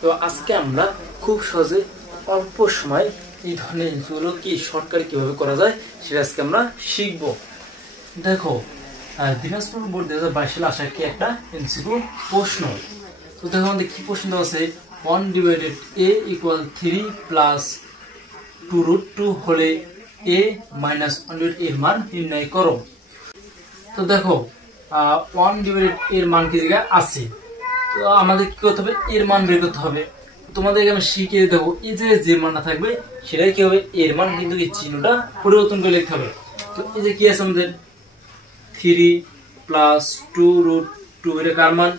তো আজকে আমরা খুব সহজে অল্প সময় এই ধরনের এমসিকিউগুলো কি শর্টকাট কিভাবে করা যায় সেটা আজকে আমরা শিখব। দেখো দিনাজপুর বোর্ড 2022 সালে আসা কি একটা এমসিকিউ প্রশ্ন। তো দেখো আমাদের কি প্রশ্ন আছে, 1/a = 3 + 2√2 হলে a - 1/a এর মান নির্ণয় করো। তো দেখো 1/a এর মান কি জায়গায় আছে, তো আমাদের কি করতে হবে, এর মান বের করতে হবে। তোমাদেরকে আমি শিখিয়ে দেবো, এই যে মানটা থাকবে সেটাই কি হবে এর মান, কিন্তু এই চিহ্নটা পরিবর্তন করে লিখতে হবে। তো এই যে কি আছে আমাদের 3 + 2√2 এটা কার মান,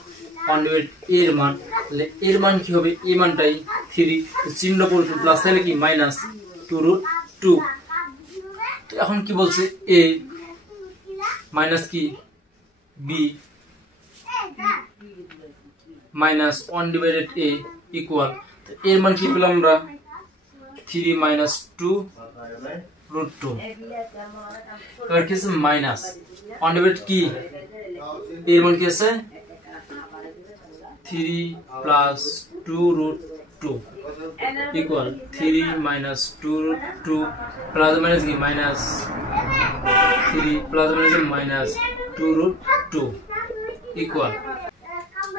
1/a এর মান। তাহলে এর মান কি হবে, এই মানটাই 3, চিহ্ন পরিবর্তন প্লাস তাহলে কি -2√2। তো এখন কি বলছে, a মাইনাস কি b -1/a ইকুয়াল, এর মান কি পেলাম আমরা 3 - 2√2। এবার কি আছে মাইনাস 1/a কি এর মান কি আছে 3 + 2√2 ইকুয়াল 3 - 2√2 প্লাস মাইনাস কি মাইনাস 3 প্লাস মাইনাস -2√2 ইকুয়াল।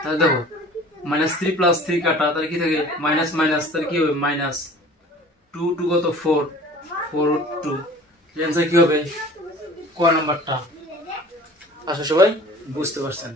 তাহলে দেখো -3 + 3 কাটা, তাহলে কি থাকে মাইনাস মাইনাস, তাহলে কি হবে মাইনাস 2 2 কত 4 4√2। অ্যানসার কি হবে ক নাম্বারটা। আশা সবাই বুঝতে পারছেন।